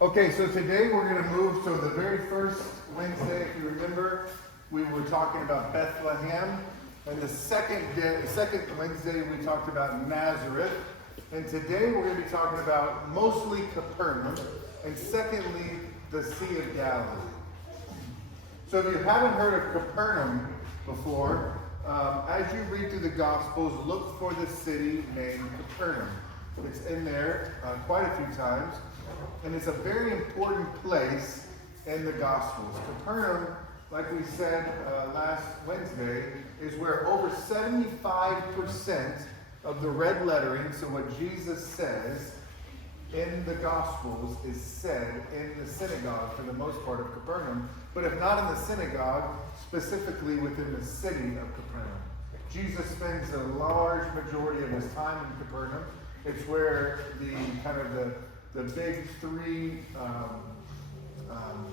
Okay, so today we're going to move to the very first Wednesday. If you remember, we were talking about Bethlehem. And the second Wednesday, we talked about Nazareth. And today we're going to be talking about mostly Capernaum. And secondly, the Sea of Galilee. So if you haven't heard of Capernaum before, as you read through the Gospels, look for the city named Capernaum. It's in there quite a few times. And it's a very important place in the Gospels. Capernaum, like we said last Wednesday, is where over 75% of the red lettering, so what Jesus says in the Gospels, is said in the synagogue for the most part of Capernaum. But if not in the synagogue, specifically within the city of Capernaum. Jesus spends a large majority of his time in Capernaum. It's where the big three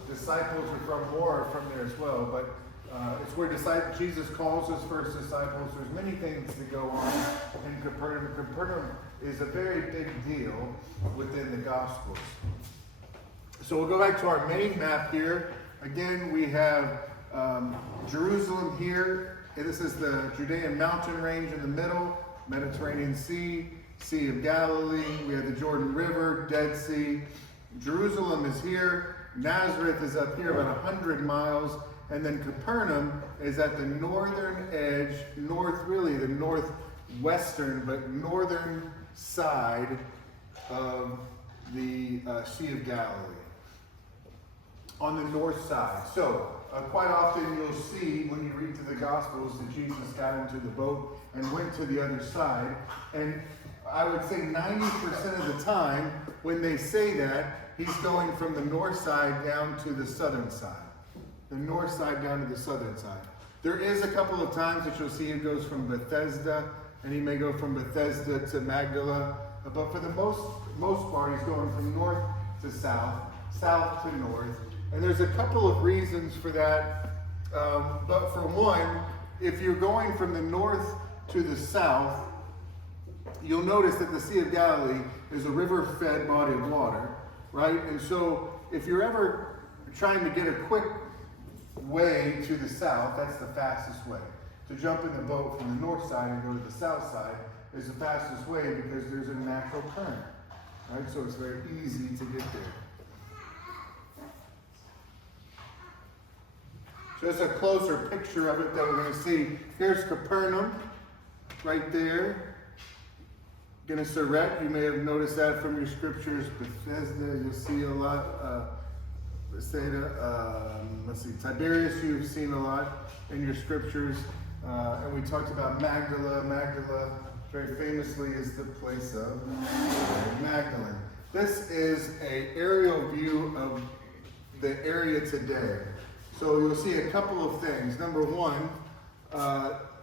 disciples are from, more are from there as well. But it's where Jesus calls his first disciples. There's many things that go on in Capernaum. Capernaum is a very big deal within the Gospels. So we'll go back to our main map here. Again, we have Jerusalem here. This is the Judean mountain range in the middle, Mediterranean Sea, Sea of Galilee. We have the Jordan River, Dead Sea. Jerusalem is here. Nazareth is up here about 100 miles. And then Capernaum is at the northern edge, the northwestern, but northern side of the Sea of Galilee. On the north side. So, quite often you'll see when you read through the Gospels that Jesus got into the boat and went to the other side. And I would say 90% of the time when they say that, he's going from the north side down to the southern side. The north side down to the southern side. There is a couple of times that you'll see he goes from Bethesda, and he may go from Bethesda to Magdala. But for the most part, he's going from north to south, south to north. And there's a couple of reasons for that. But for one, if you're going from the north to the south, you'll notice that the Sea of Galilee is a river-fed body of water, right? And so if you're ever trying to get a quick way to the south, that's the fastest way. To jump in the boat from the north side and go to the south side is the fastest way because there's a natural current, right? So it's very easy to get there. So it's a closer picture of it that we're going to see. Here's Capernaum, right there. Gennesaret, you may have noticed that from your scriptures. Bethesda, you'll see a lot. Bethsaida, Tiberias, you've seen a lot in your scriptures. And we talked about Magdala. Magdala, very famously, is the place of Magdalene. This is an aerial view of the area today. So you'll see a couple of things. Number one,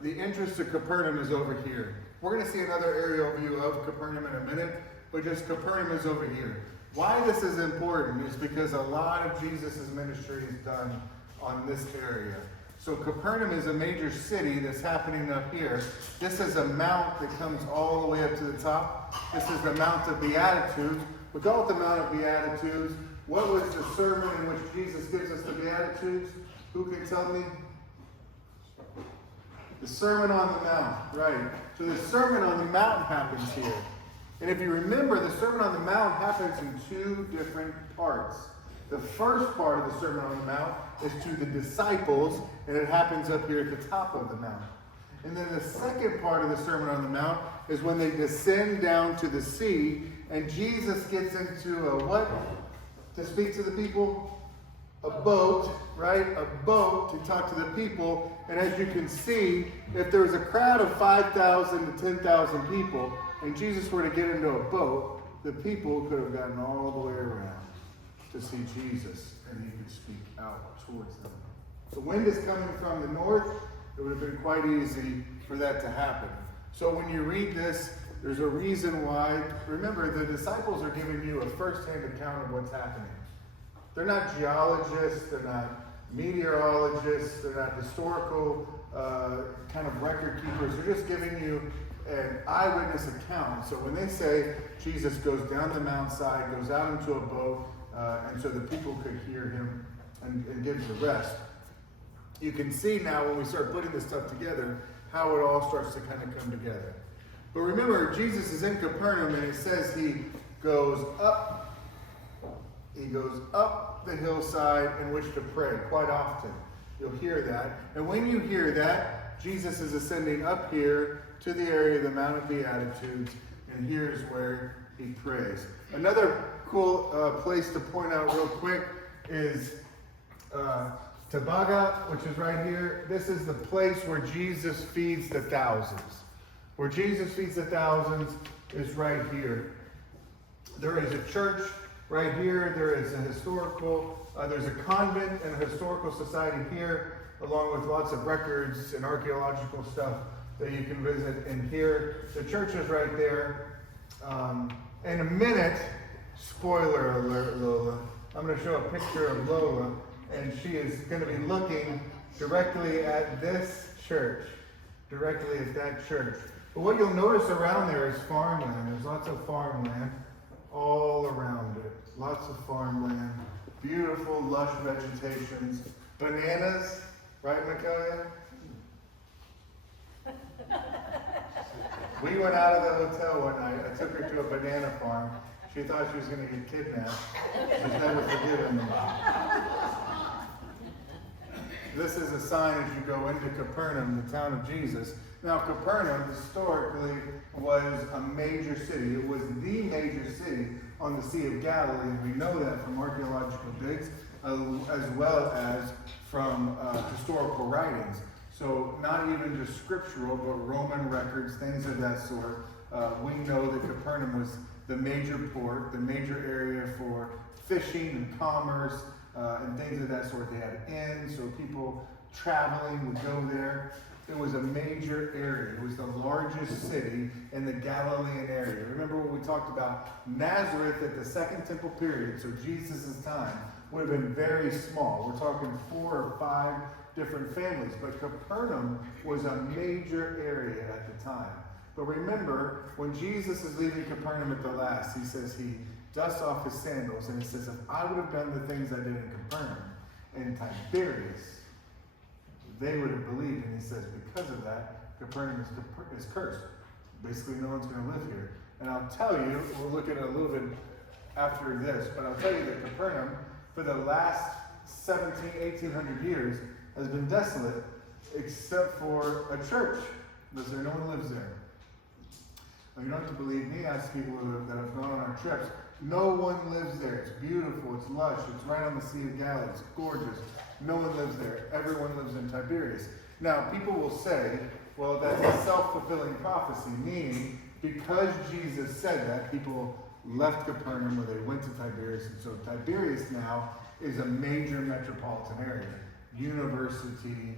the entrance to Capernaum is over here. We're going to see another aerial view of Capernaum in a minute, but just Capernaum is over here. Why this is important is because a lot of Jesus' ministry is done on this area. So Capernaum is a major city that's happening up here. This is a mount that comes all the way up to the top. This is the Mount of Beatitudes. We call it the Mount of Beatitudes. What was the sermon in which Jesus gives us the Beatitudes? Who can tell me? The Sermon on the Mount, right. So the Sermon on the Mount happens here. And if you remember, the Sermon on the Mount happens in two different parts. The first part of the Sermon on the Mount is to the disciples, and it happens up here at the top of the mount. And then the second part of the Sermon on the Mount is when they descend down to the sea, and Jesus gets into a what? To speak to the people? A boat, right? A boat to talk to the people. And as you can see, if there was a crowd of 5,000 to 10,000 people, and Jesus were to get into a boat, the people could have gotten all the way around to see Jesus, and he could speak out towards them. The wind is coming from the north. It would have been quite easy for that to happen. So when you read this, there's a reason why. Remember, the disciples are giving you a first-hand account of what's happening. They're not geologists, they're not meteorologists, they're not historical kind of record keepers. They're just giving you an eyewitness account. So when they say Jesus goes down the mountainside, goes out into a boat, and so the people could hear him and give the rest. You can see now when we start putting this stuff together how it all starts to kind of come together. But remember, Jesus is in Capernaum, and it says he goes up the hillside in which to pray quite often. You'll hear that. And when you hear that, Jesus is ascending up here to the area of the Mount of Beatitudes, and here's where he prays. Another cool place to point out real quick is Tabaga, which is right here. This is the place where Jesus feeds the thousands. Where Jesus feeds the thousands is right here. There is a church right here. There is a historical, there's a convent and a historical society here, along with lots of records and archaeological stuff that you can visit. And here, the church is right there. In a minute, spoiler alert, Lola, I'm going to show a picture of Lola, and she is going to be looking directly at this church, directly at that church. But what you'll notice around there is farmland. There's lots of farmland all around it. Lots of farmland, beautiful, lush vegetations, bananas, right, Micaiah? We went out of the hotel one night. I took her to a banana farm. She thought she was going to get kidnapped. She's never forgiven me. This is a sign as you go into Capernaum, the town of Jesus. Now, Capernaum historically was a major city. It was the major city on the Sea of Galilee, and we know that from archaeological digs as well as from historical writings. So not even just scriptural, but Roman records, things of that sort. We know that Capernaum was the major port, the major area for fishing and commerce and things of that sort. They had inns, so people traveling would go there. It was a major area. It was the largest city in the Galilean area. Remember what we talked about? Nazareth at the Second Temple period, so Jesus' time, would have been very small. We're talking 4 or 5 different families. But Capernaum was a major area at the time. But remember, when Jesus is leaving Capernaum at the last, he says he dusts off his sandals, and he says, if I would have done the things I did in Capernaum, in Tiberias, they would have believed. And he says, because of that, Capernaum is cursed. Basically, no one's going to live here. And I'll tell you, we'll look at it a little bit after this, but I'll tell you that Capernaum, for the last 1800 years, has been desolate, except for a church. Because no one lives there. Now, you don't have to believe me. Ask people that have gone on our trips. No one lives there. It's beautiful. It's lush. It's right on the Sea of Galilee. It's gorgeous. No one lives there. Everyone lives in Tiberias. Now, people will say, well, that's a self-fulfilling prophecy, meaning because Jesus said that, people left Capernaum or they went to Tiberias. And so Tiberias now is a major metropolitan area. University,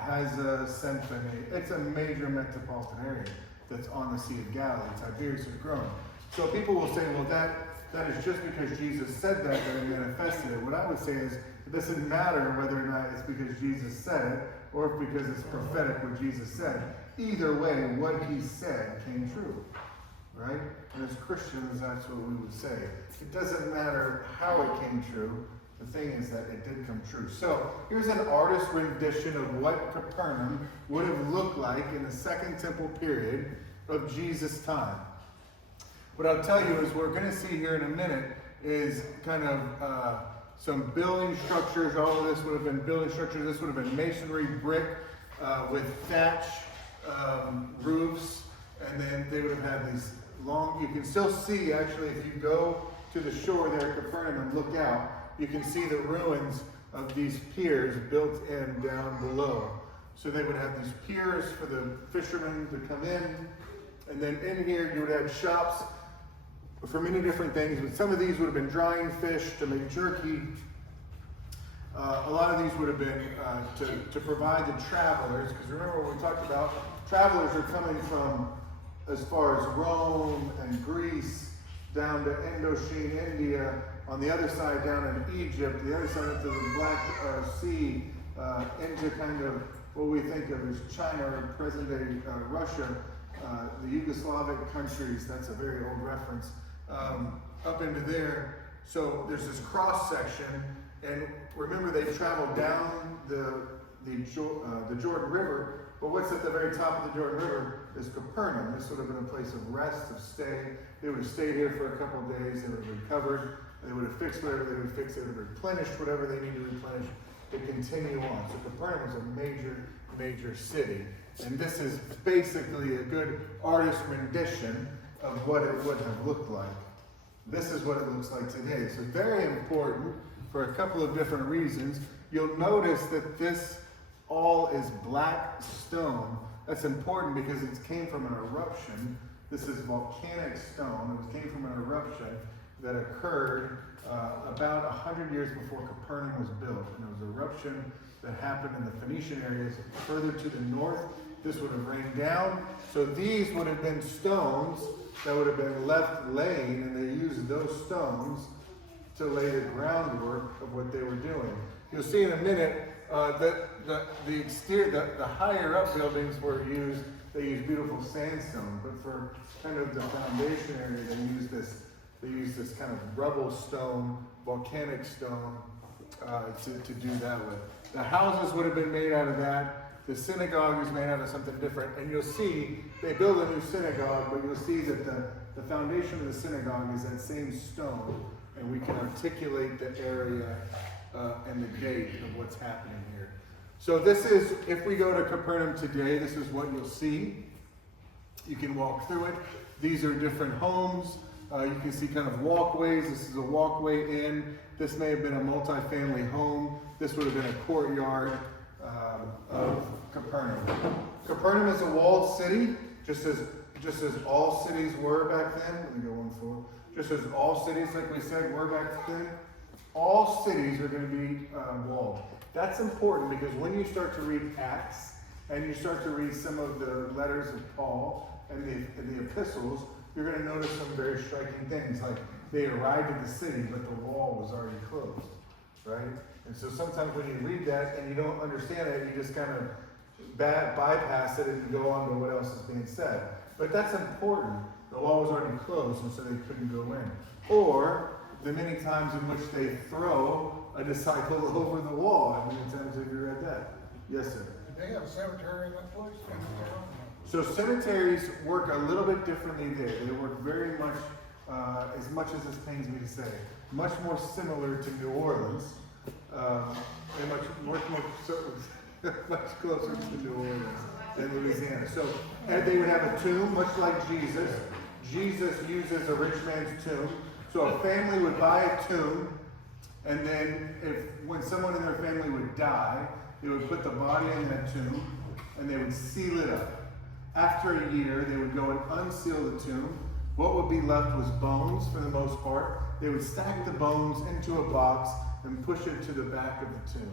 has a symphony. It's a major metropolitan area that's on the Sea of Galilee. Tiberias has grown. So people will say, well, that is just because Jesus said that it manifested it. What I would say is, it doesn't matter whether or not it's because Jesus said it, or if because it's prophetic what Jesus said. Either way, what he said came true. Right? And as Christians, that's what we would say. It doesn't matter how it came true. The thing is that it did come true. So here's an artist rendition of what Capernaum would have looked like in the Second Temple period of Jesus' time. What I'll tell you is we're going to see here in a minute is kind of some building structures. All of this would have been building structures. This would have been masonry, brick, with thatch roofs. And then they would have had these long, you can still see actually if you go to the shore there at Capernaum and look out, you can see the ruins of these piers built in down below. So they would have these piers for the fishermen to come in. And then in here you would have shops for many different things. But some of these would have been drying fish to make jerky. A lot of these would have been to provide the travelers. Because remember what we talked about, travelers are coming from as far as Rome and Greece, down to Indochine, India, on the other side down in Egypt, the other side into the Black Sea, into kind of what we think of as China or present-day Russia, the Yugoslavic countries. That's a very old reference. Up into there. So there's this cross section, and remember they traveled down the Jordan River, but what's at the very top of the Jordan River is Capernaum. This would have been a place of rest, of stay. They would have stayed here for a couple of days, they would have recovered, they would have fixed whatever they would fix, they would have replenished whatever they needed to replenish to continue on. So Capernaum was a major city. And this is basically a good artist rendition of what it would have looked like. This is what it looks like today. This is very important for a couple of different reasons. You'll notice that this all is black stone. That's important because it came from an eruption. This is volcanic stone. It came from an eruption that occurred about 100 years before Capernaum was built. And it was an eruption that happened in the Phoenician areas further to the north. This would have rained down. So these would have been stones that would have been left laying, and they used those stones to lay the groundwork of what they were doing. You'll see in a minute that the exterior, the higher up buildings were used. They used beautiful sandstone, but for kind of the foundation area, they used this kind of rubble stone, volcanic stone, to do that with. The houses would have been made out of that. The synagogue is made out of something different. And you'll see, they build a new synagogue, but you'll see that the foundation of the synagogue is that same stone, and we can articulate the area and the gate of what's happening here. So this is, if we go to Capernaum today, this is what you'll see. You can walk through it. These are different homes. You can see kind of walkways. This is a walkway in. This may have been a multi-family home. This would have been a courtyard of Capernaum. Capernaum is a walled city, just as all cities were back then. Let me go one forward. Just as all cities, like we said, were back then. All cities are going to be walled. That's important because when you start to read Acts and you start to read some of the letters of Paul and the epistles, you're going to notice some very striking things. Like they arrived at the city, but the wall was already closed, right? And so sometimes when you read that and you don't understand it, you just kind of bypass it and go on to what else is being said. But that's important. The wall was already closed, and so they couldn't go in. Or the many times in which they throw a disciple over the wall. How many times have you read that? Yes, sir. Did they have a cemetery in that place? So cemeteries work a little bit differently there. They work very much, as much as this pains me to say, much more similar to New Orleans, and much closer to New Orleans than Louisiana. So they would have a tomb, much like Jesus. Jesus uses a rich man's tomb. So a family would buy a tomb, and then when someone in their family would die, they would put the body in that tomb, and they would seal it up. After a year, they would go and unseal the tomb. What would be left was bones for the most part. They would stack the bones into a box and push it to the back of the tomb.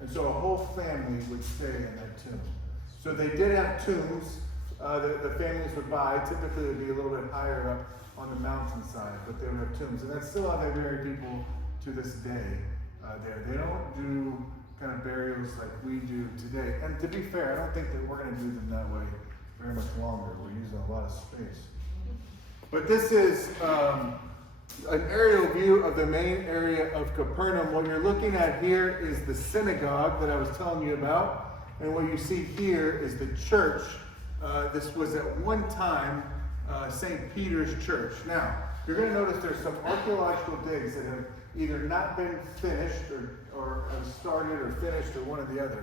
And so a whole family would stay in that tomb. So they did have tombs that the families would buy. Typically it would be a little bit higher up on the mountainside, but they would have tombs. And that's still how they bury people to this day there. They don't do kind of burials like we do today. And to be fair, I don't think that we're going to do them that way very much longer. We're using a lot of space. But this is an aerial view of the main area of Capernaum. What you're looking at here is the synagogue that I was telling you about. And what you see here is the church. This was at one time St. Peter's Church. Now, you're going to notice there's some archaeological digs that have either not been finished or have started or finished or one or the other.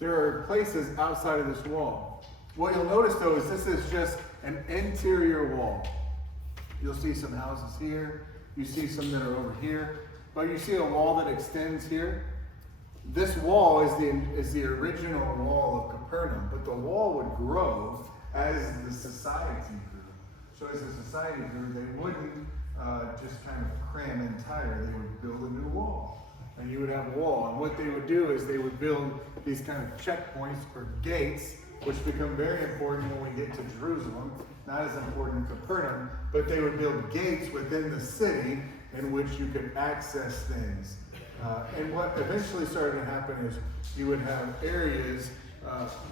There are places outside of this wall. What you'll notice though is this is just an interior wall. You'll see some houses here. You see some that are over here. But you see a wall that extends here. This wall is the original wall of Capernaum, but the wall would grow as the society grew. So as the society grew, they wouldn't just kind of cram in tighter. They would build a new wall. And you would have a wall. And what they would do is they would build these kind of checkpoints or gates, which become very important when we get to Jerusalem. Not as important in Capernaum, but they would build gates within the city in which you could access things. And what eventually started to happen is you would have areas,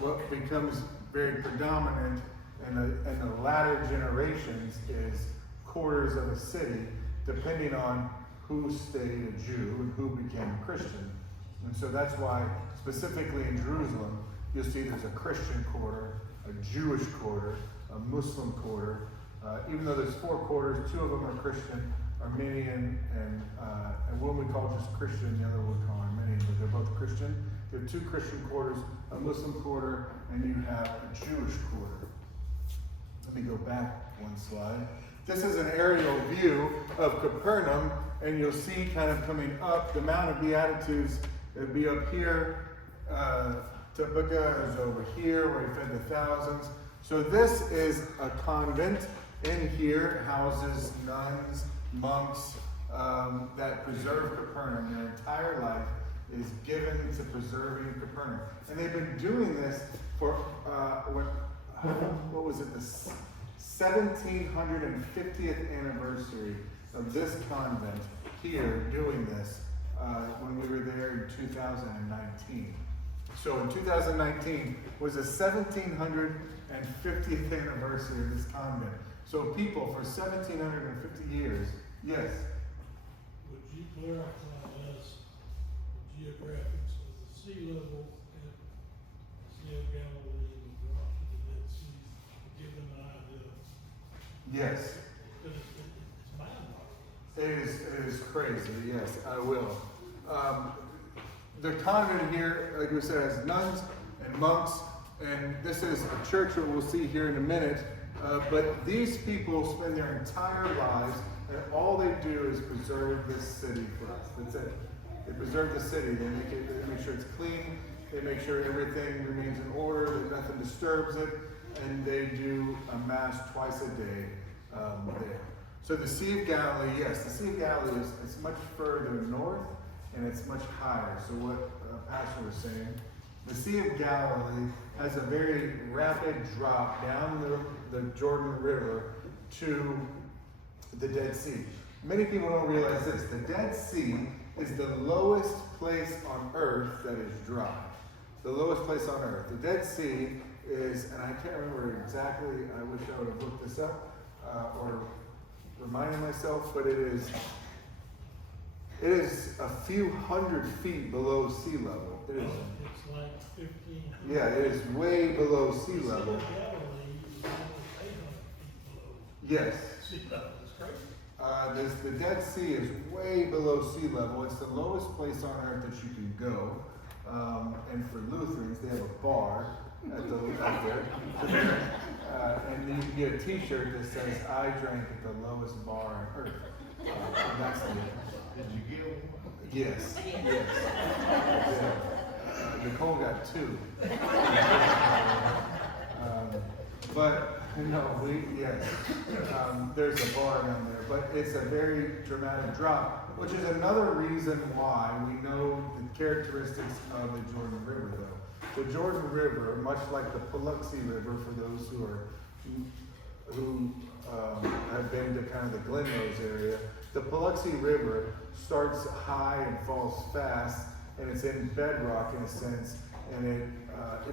what becomes very predominant in the latter generations is quarters of a city, depending on who stayed a Jew and who became a Christian. And so that's why, specifically in Jerusalem, you'll see there's a Christian quarter, a Jewish quarter, a Muslim quarter. Even though there's 4 quarters, 2 of them are Christian, Armenian, and one we call just Christian, the other we call Armenian, but they're both Christian. You have 2 Christian quarters, a Muslim quarter, and you have a Jewish quarter. Let me go back one slide. This is an aerial view of Capernaum, and you'll see kind of coming up, the Mount of Beatitudes. It'll be up here. Topeka is over here, where he fed the thousands. So this is a convent. In here houses nuns, monks that preserve Capernaum. Their entire life is given to preserving Capernaum. And they've been doing this for, what was it, the 1750th anniversary of this convent here doing this when we were there in 2019. So in 2019 was the 1750th anniversary of this convent. So people for 1750 years, yes? Would you clarify us the geographics of the sea level and the Sea of Galilee and the drop to the Dead Sea, to give them an idea? Yes. Because it's mind-boggling. It is crazy, yes, I will. The convent here, like we said, has nuns and monks, and this is a church that we'll see here in a minute. But these people spend their entire lives, and all they do is preserve this city for us. That's it. They preserve the city. They make sure it's clean. They make sure everything remains in order, that nothing disturbs it, and they do a mass twice a day there. So the Sea of Galilee, yes, the Sea of Galilee is much further north, and it's much higher. So what Pastor was saying, the Sea of Galilee has a very rapid drop down the Jordan River to the Dead Sea. Many people don't realize this. The Dead Sea is the lowest place on earth that is dry. The lowest place on earth. The Dead Sea is, and I can't remember exactly, I wish I would have looked this up or reminded myself, but it is a few hundred feet below sea level. It is. It's like 1,500. Yeah, it is way below sea level. The Sea of Galilee is only 800 feet below Yes. sea level. It's crazy. The Dead Sea is way below sea level. It's the lowest place on earth that you can go. And for Lutherans, they have a bar at there. And you can get a T-shirt that says, "I drank at the lowest bar on earth." And that's the. Did you get one? Yes. Yes. Yeah. Nicole got 2. But no, there's a bar down there, but it's a very dramatic drop, which is another reason why we know the characteristics of the Jordan River, though. The Jordan River, much like the Paluxy River, for those who have been to kind of the Glen Rose area, the Paluxy River starts high and falls fast, and it's in bedrock in a sense, and it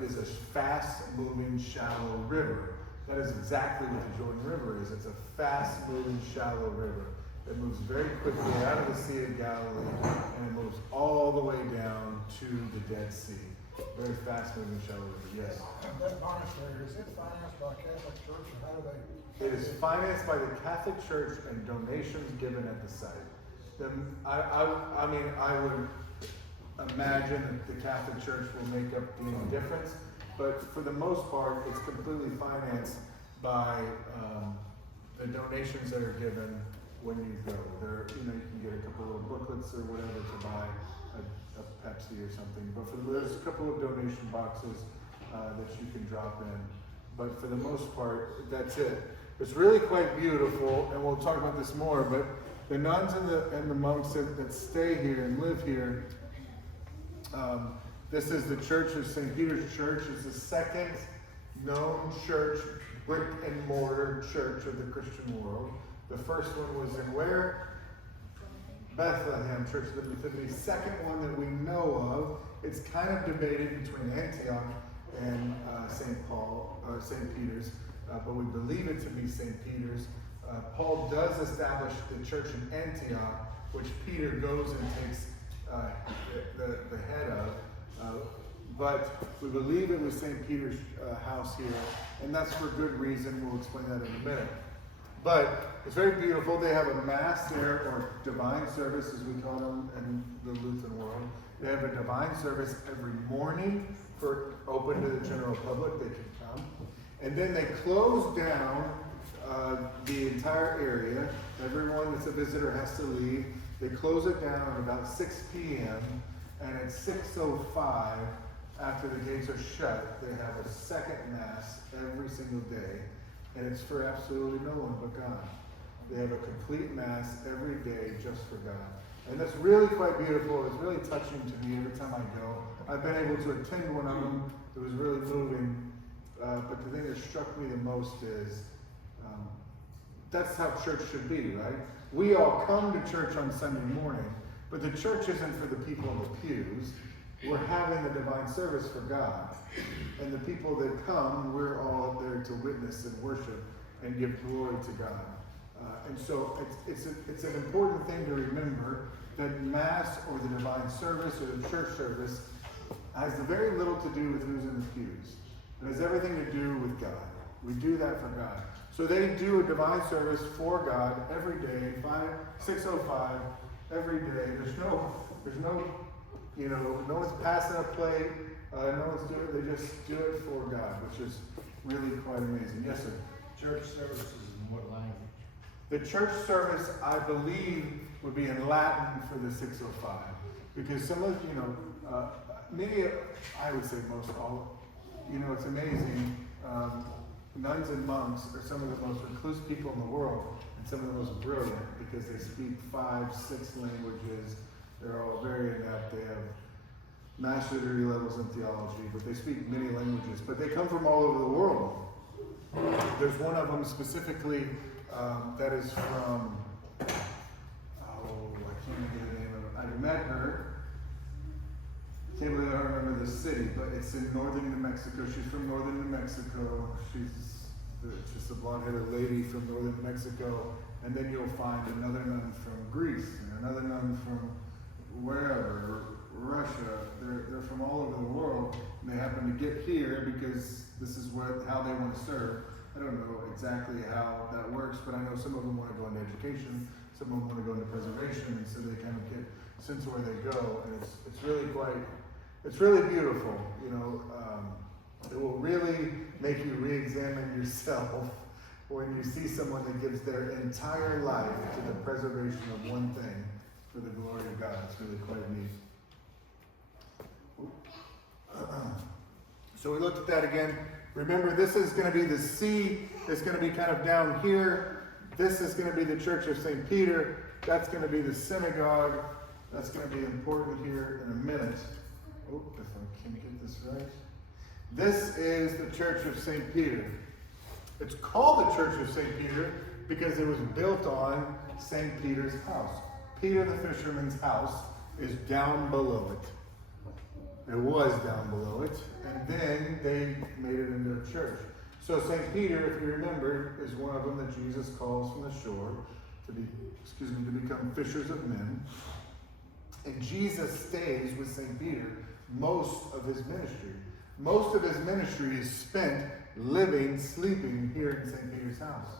is a fast-moving, shallow river. That is exactly what the Jordan River is. It's a fast-moving, shallow river that moves very quickly out of the Sea of Galilee, and it moves all the way down to the Dead Sea. Very fast-moving, shallow river, yes. That monastery, is it financed by Catholic Church, or how do they? It is financed by the Catholic Church and donations given at the site. I mean, I would imagine that the Catholic Church will make up the difference, but for the most part, it's completely financed by the donations that are given when you go. You can get a couple of little booklets or whatever to buy a Pepsi or something, but there's a couple of donation boxes that you can drop in. But for the most part, that's it. It's really quite beautiful, and we'll talk about this more, but the nuns and the monks that stay here and live here, this is the Church of St. Peter's Church. It's the second known church, brick and mortar church of the Christian world. The first one was in where? Bethlehem, Church of the Nativity. Second one that we know of, it's kind of debated between Antioch and St. Peter's, but we believe it to be St. Peter's. Paul does establish the church in Antioch, which Peter goes and takes the head of. But we believe it was St. Peter's house here, and that's for good reason. We'll explain that in a minute. But it's very beautiful. They have a mass there, or divine service as we call them in the Lutheran world. They have a divine service every morning for open to the general public. They can come. And then they close down the entire area. Everyone that's a visitor has to leave. They close it down at about 6 p.m. And at 6:05, after the gates are shut, they have a second mass every single day. And it's for absolutely no one but God. They have a complete mass every day just for God. And that's really quite beautiful. It's really touching to me every time I go. I've been able to attend one of them. It was really moving. But the thing that struck me the most is that's how church should be, right? We all come to church on Sunday morning, but the church isn't for the people in the pews. We're having the divine service for God. And the people that come, we're all there to witness and worship and give glory to God. And so it's an important thing to remember that Mass or the divine service or the church service has very little to do with who's in the pews. It has everything to do with God. We do that for God. So they do a divine service for God every day, 6:05 every day. There's no, no one's passing a plate. No one's doing it. They just do it for God, which is really quite amazing. Yes, sir. Church services in what language? The church service, I believe, would be in Latin for the 6:05, because some of many, I would say most all, it's amazing. Nuns and monks are some of the most recluse people in the world, and some of the most brilliant because they speak 5, 6 languages. They're all very inept. They have master's degree levels in theology, but they speak many languages. But they come from all over the world. There's one of them specifically that is from, I can't remember the name of it. I've met her. Can't believe I don't remember the city, but it's in northern New Mexico. She's from northern New Mexico. She's just a blonde-headed lady from northern New Mexico. And then you'll find another nun from Greece and another nun from wherever, Russia. They're from all over the world, and they happen to get here because this is how they want to serve. I don't know exactly how that works, but I know some of them want to go into education, some of them want to go into preservation, and so they kind of get sense where they go, and it's really beautiful. It will really make you re-examine yourself when you see someone that gives their entire life to the preservation of one thing for the glory of God. It's really quite neat. So we looked at that again. Remember, this is going to be the sea. It's going to be kind of down here. This is going to be the Church of St. Peter. That's going to be the synagogue. That's going to be important here in a minute. Oh, if I can get this right. This is the Church of St. Peter. It's called the Church of St. Peter because it was built on St. Peter's house. Peter the fisherman's house is down below it. It was down below it, and then they made it into a church. So St. Peter, if you remember, is one of them that Jesus calls from the shore to become fishers of men. And Jesus stays with St. Peter most of his ministry. Most of his ministry is spent living, sleeping here in St. Peter's house.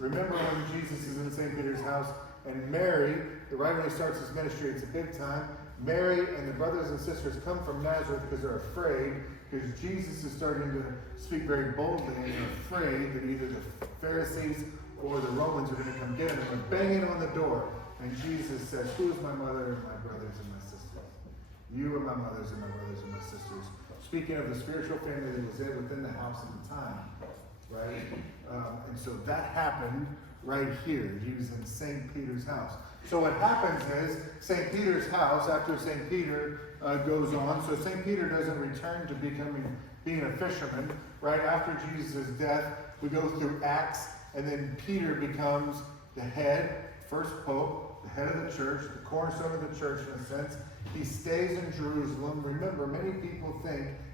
Remember when Jesus is in St. Peter's house and Mary, right when he starts his ministry, it's a big time. Mary and the brothers and sisters come from Nazareth because they're afraid, because Jesus is starting to speak very boldly, and they're afraid that either the Pharisees or the Romans are going to come get him. And they're banging on the door. And Jesus says, "Who is my mother and my brothers and my sisters? You are my mothers and my brothers and my sisters." Speaking of the spiritual family that was within the house at the time, right? And so that happened right here. He was in St. Peter's house. So what happens is St. Peter's house, after St. Peter goes on, so St. Peter doesn't return to being a fisherman. Right after Jesus' death, we go through Acts, and then Peter becomes the head, first pope, the head of the church, the cornerstone of the church in a sense. He stays in Jerusalem. Remember, many people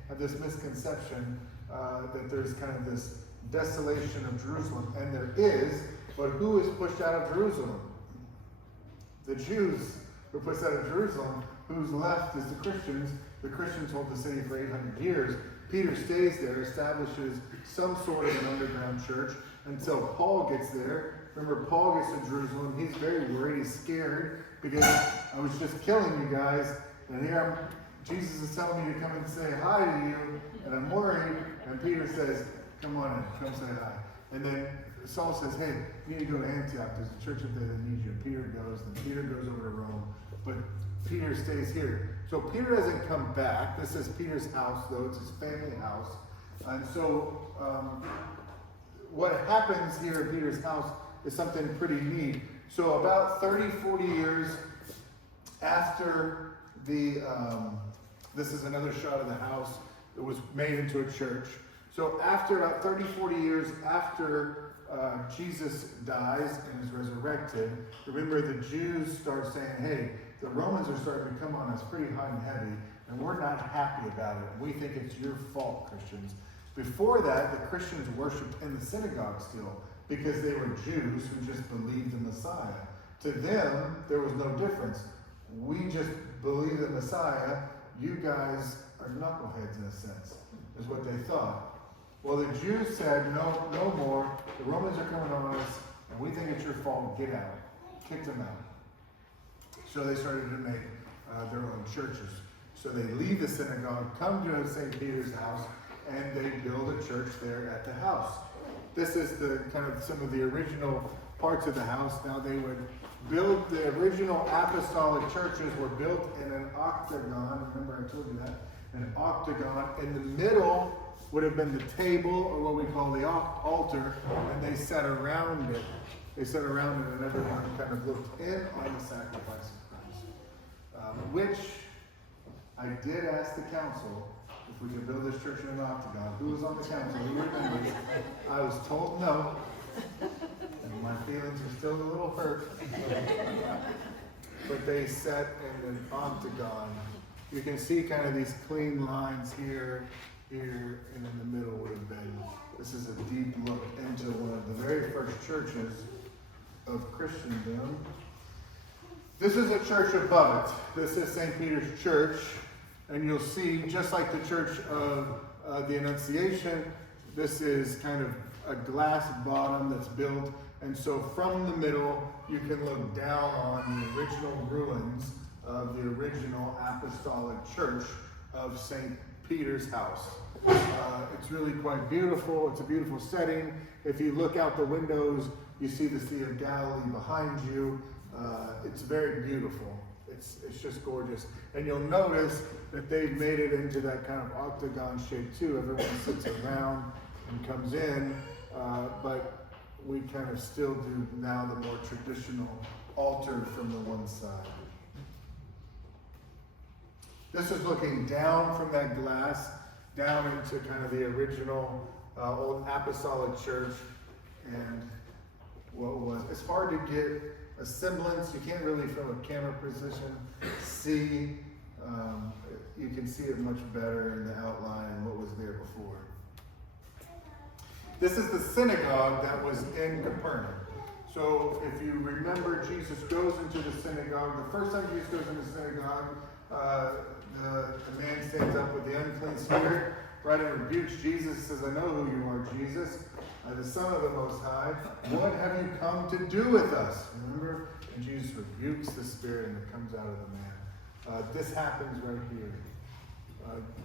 have this misconception that there's kind of this desolation of Jerusalem, and there is, but who is pushed out of Jerusalem? The Jews were pushed out of Jerusalem. Who's left is the Christians. The Christians hold the city for 800 years. Peter stays there, establishes some sort of an underground church until Paul gets there. Remember, Paul gets to Jerusalem. He's very worried. He's scared because I was just killing you guys. And here Jesus is telling me to come and say hi to you. And I'm worried. And Peter says, come on in, come say hi. And then Saul says, hey, you need to go to Antioch. There's a church up there that needs you. And Peter goes. And Peter goes over to Rome. But Peter stays here. So Peter doesn't come back. This is Peter's house, though. It's his family house. And so what happens here in Peter's house is something pretty neat. So about 30, 40 years after the, this is another shot of the house that was made into a church. So after about 30, 40 years after Jesus dies and is resurrected, remember the Jews start saying, hey, the Romans are starting to come on us pretty hot and heavy, and we're not happy about it. We think it's your fault, Christians. Before that, the Christians worshipped in the synagogue still because they were Jews who just believed in Messiah. To them, there was no difference. We just believe in Messiah. You guys are knuckleheads in a sense, is what they thought. Well, the Jews said, no more. The Romans are coming on us, and we think it's your fault. Get out. Kicked them out. So they started to make their own churches. So they leave the synagogue, come to St. Peter's house, and they build a church there at the house. This is the kind of some of the original parts of the house. Now they would build the original apostolic churches were built in an octagon. Remember I told you that? An octagon. In the middle would have been the table, or what we call the altar, and they sat around it. They sat around it, and everyone kind of looked in on the sacrifice of Christ. Which I did ask the council if we could build this church in an octagon. Who was on the council? Who remembers? I was told no. And my feelings are still a little hurt. But they sat in an octagon. You can see kind of these clean lines here, here, and in the middle would have been. This is a deep look into one of the very first churches of Christendom. This is a church above it. This is St. Peter's Church. And you'll see, just like the Church of the Annunciation, this is kind of a glass bottom that's built. And so from the middle, you can look down on the original ruins of the original apostolic church of St. Peter's house. It's really quite beautiful. It's a beautiful setting. If you look out the windows, you see the Sea of Galilee behind you. It's very beautiful. It's just gorgeous. And you'll notice that they've made it into that kind of octagon shape too. Everyone sits around and comes in, but we kind of still do now the more traditional altar from the one side. This is looking down from that glass, down into kind of the original old apostolic church. And what was, it's hard to get a semblance. You can't really, from a camera position, see. You can see it much better in the outline and what was there before. This is the synagogue that was in Capernaum. So if you remember, Jesus goes into the synagogue. The first time Jesus goes into the synagogue, the man stands up with the unclean spirit, right, and rebukes Jesus. Says, I know who you are, Jesus, the Son of the Most High. What have you come to do with us? Remember? And Jesus rebukes the spirit, and it comes out of the man. This happens right here.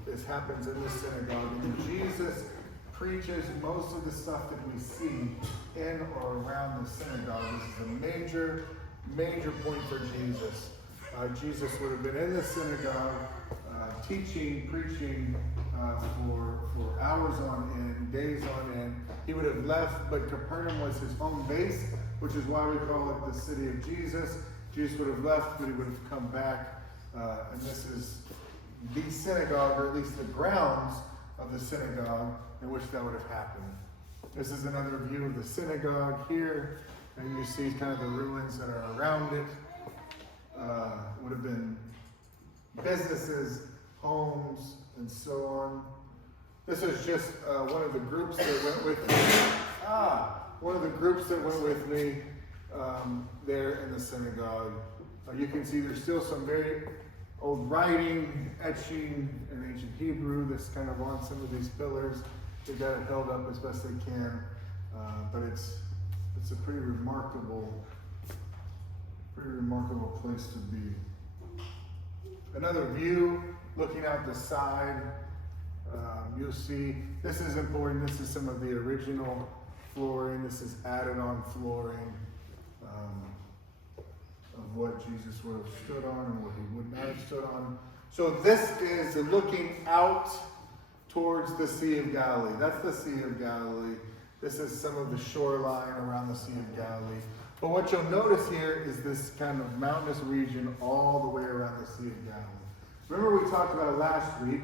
This happens in the synagogue. And Jesus preaches most of the stuff that we see in or around the synagogue. This is a major, major point for Jesus. Jesus would have been in the synagogue teaching, preaching for hours on end, days on end. He would have left, but Capernaum was his home base, which is why we call it the city of Jesus. Jesus would have left, but he would have come back. And this is the synagogue, or at least the grounds of the synagogue in which that would have happened. This is another view of the synagogue here, and you see kind of the ruins that are around it. Would have been businesses, homes, and so on. This is just one of the groups that went with me. One of the groups that went with me there in the synagogue. You can see there's still some very old writing, etching in ancient Hebrew that's kind of on some of these pillars. They've got it held up as best they can, but it's a pretty remarkable place to be. Another view, looking out the side, you'll see this is important. This is some of the original flooring. This is added on flooring of what Jesus would have stood on and what he would not have stood on. So this is looking out towards the Sea of Galilee. That's the Sea of Galilee. This is some of the shoreline around the Sea of Galilee. But what you'll notice here is this kind of mountainous region all the way around the Sea of Galilee. Remember we talked about last week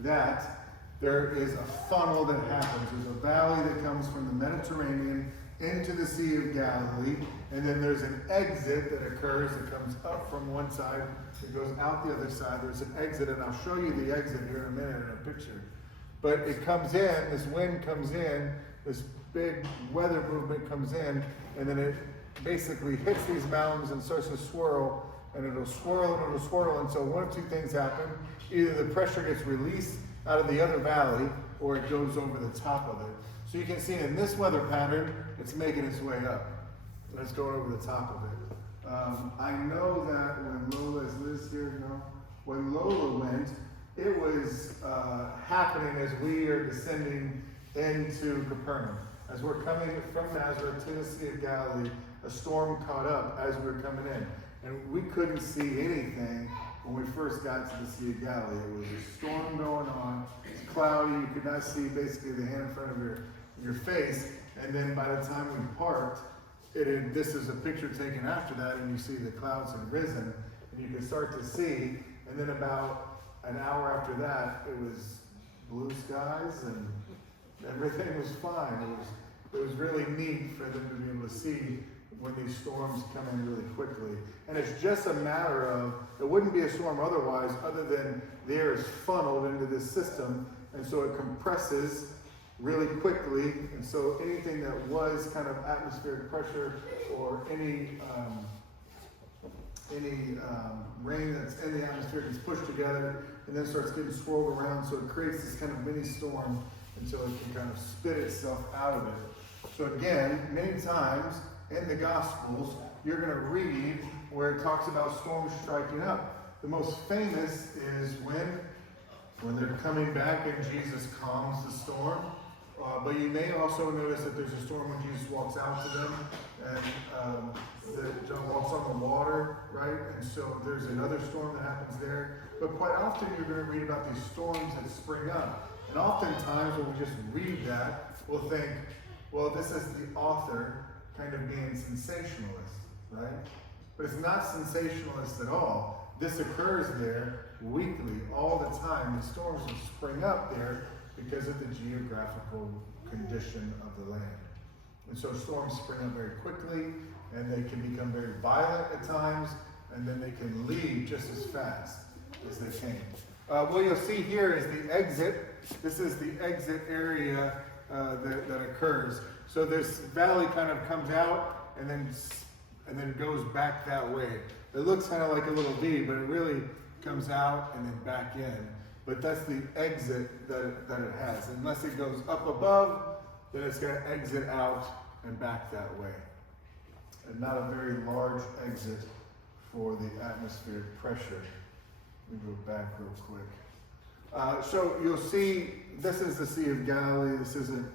that there is a funnel that happens. There's a valley that comes from the Mediterranean into the Sea of Galilee, and then there's an exit that occurs that comes up from one side, it goes out the other side. There's an exit, and I'll show you the exit here in a minute in a picture. But it comes in, this wind comes in, this big weather movement comes in, and then it basically hits these mountains and starts to swirl, and it'll swirl and it'll swirl, and so one of two things happen. Either the pressure gets released out of the other valley, or it goes over the top of it. So you can see in this weather pattern, it's making its way up. And it's going over the top of it. I know that when Lola, is Liz here? No? When Lola went, it was happening as we are descending into Capernaum. As we're coming from Nazareth to the Sea of Galilee, a storm caught up as we were coming in. And we couldn't see anything when we first got to the Sea of Galilee. It was a storm going on. It's cloudy. You could not see basically the hand in front of your face. And then by the time we parked, this is a picture taken after that, and you see the clouds had risen, and you could start to see. And then about an hour after that, it was blue skies, and everything was fine. It was really neat for them to be able to see when these storms come in really quickly. And it's just a matter of, it wouldn't be a storm otherwise, other than the air is funneled into this system, and so it compresses really quickly, and so anything that was kind of atmospheric pressure or any rain that's in the atmosphere gets pushed together and then starts getting swirled around, so it creates this kind of mini storm until it can kind of spit itself out of it. So again, many times in the Gospels, you're going to read where it talks about storms striking up. The most famous is when they're coming back and Jesus calms the storm. But you may also notice that there's a storm when Jesus walks out to them, and John walks on the water, right? And so there's another storm that happens there. But quite often you're going to read about these storms that spring up. And oftentimes when we just read that, we'll think, well, this is the author kind of being sensationalist, right? But it's not sensationalist at all. This occurs there weekly, all the time. The storms will spring up there because of the geographical condition of the land. And so storms spring up very quickly, and they can become very violent at times, and then they can leave just as fast as they came. What you'll see here is the exit. This is the exit area that occurs. So this valley kind of comes out and then goes back that way. It looks kind of like a little V, but it really comes out and then back in. But that's the exit that it has. Unless it goes up above, then it's going to exit out and back that way. And not a very large exit for the atmospheric pressure. Let me go back real quick. So you'll see, this is the Sea of Galilee. This isn't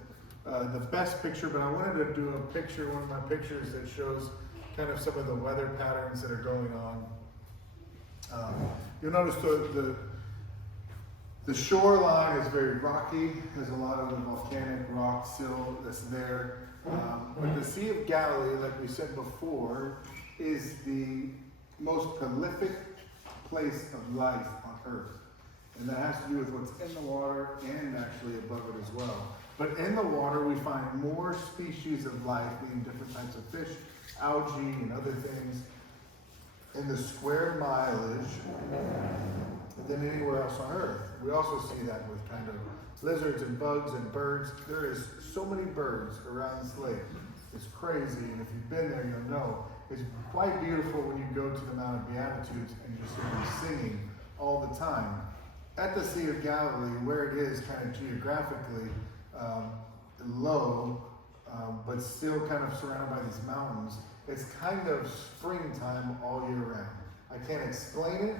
the best picture, but I wanted to do a picture, one of my pictures that shows kind of some of the weather patterns that are going on. You'll notice the shoreline is very rocky. There's a lot of the volcanic rock still that's there. But the Sea of Galilee, like we said before, is the most prolific place of life on earth. And that has to do with what's in the water and actually above it as well. But in the water, we find more species of life, being different types of fish, algae, and other things, in the square mileage than anywhere else on earth. We also see that with kind of lizards and bugs and birds. There is so many birds around this lake. It's crazy, and if you've been there, you'll know. It's quite beautiful when you go to the Mount of Beatitudes and just hear them singing all the time. At the Sea of Galilee, where it is kind of geographically low, but still kind of surrounded by these mountains, it's kind of springtime all year round. I can't explain it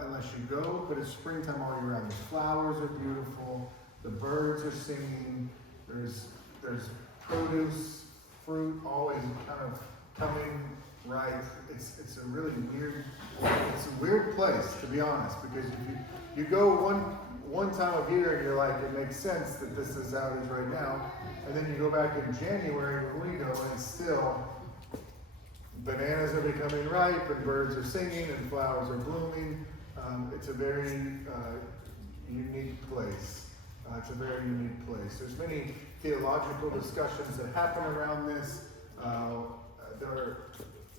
unless you go, but it's springtime all year round. The flowers are beautiful, the birds are singing, there's produce, fruit always kind of coming right. It's a really weird place, to be honest, because if you go one time of year and you're like, it makes sense that this is how it is right now, and then you go back in January when we go and it's still bananas are becoming ripe and birds are singing and flowers are blooming. It's a very unique place. It's a very unique place. There's many theological discussions that happen around this.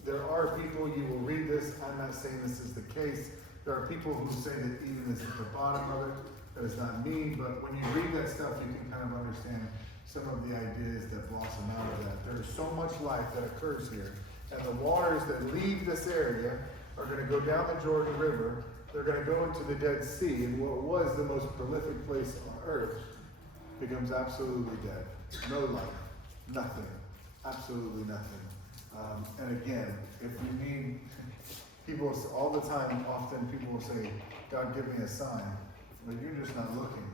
There are people, you will read this, I'm not saying this is the case. There are people who say that even this is the bottom of it. That is not me, but when you read that stuff, you can kind of understand some of the ideas that blossom out of that. There's so much life that occurs here. And the waters that leave this area are going to go down the Jordan River. They're going to go into the Dead Sea. And what was the most prolific place on earth becomes absolutely dead. No life. Nothing. Absolutely nothing. And again, if you need, people all the time, often people will say, God, give me a sign. But you're just not looking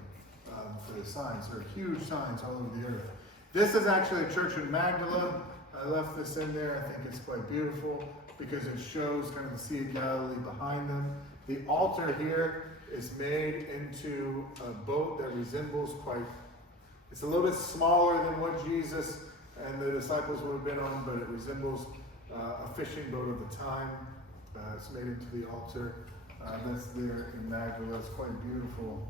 for the signs. There are huge signs all over the earth. This is actually a church in Magdala. I left this in there. I think it's quite beautiful because it shows kind of the Sea of Galilee behind them. The altar here is made into a boat that resembles it's a little bit smaller than what Jesus and the disciples would have been on, but it resembles a fishing boat of the time. It's made into the altar. That's there in Magdala. It's quite beautiful.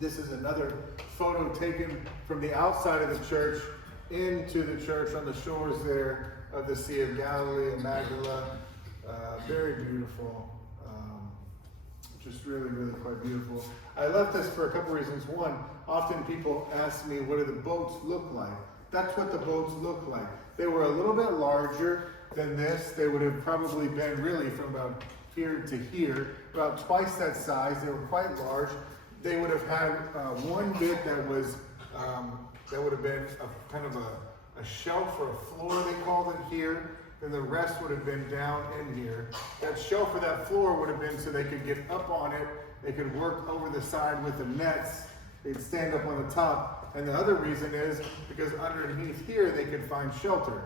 This is another photo taken from the outside of the church into the church on the shores there of the Sea of Galilee in Magdala. Very beautiful. Just really, really quite beautiful. I left this for a couple reasons. One, often people ask me, what do the boats look like? That's what the boats look like. They were a little bit larger than this. They would have probably been really from about here to here, about twice that size. They were quite large. They would have had one bit that was that would have been a kind of a shelf or a floor, they called it here. Then the rest would have been down in here. That shelf or that floor would have been so they could get up on it. They could work over the side with the nets. They'd stand up on the top. And the other reason is because underneath here they could find shelter.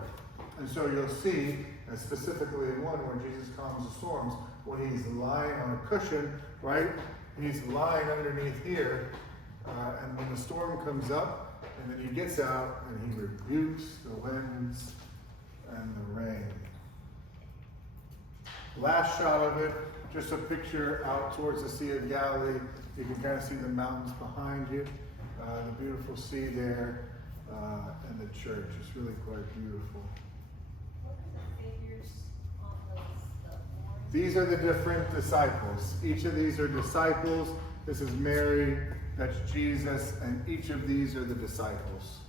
And so you'll see, specifically in one where Jesus calms the storms, when he's lying on a cushion, right? He's lying underneath here. And when the storm comes up, and then he gets out and he rebukes the winds and the rain. Last shot of it, just a picture out towards the Sea of Galilee. You can kind of see the mountains behind you, the beautiful sea there, and the church. It's really quite beautiful. What are the figures on those? These are the different disciples. Each of these are disciples. This is Mary, that's Jesus, and each of these are the disciples.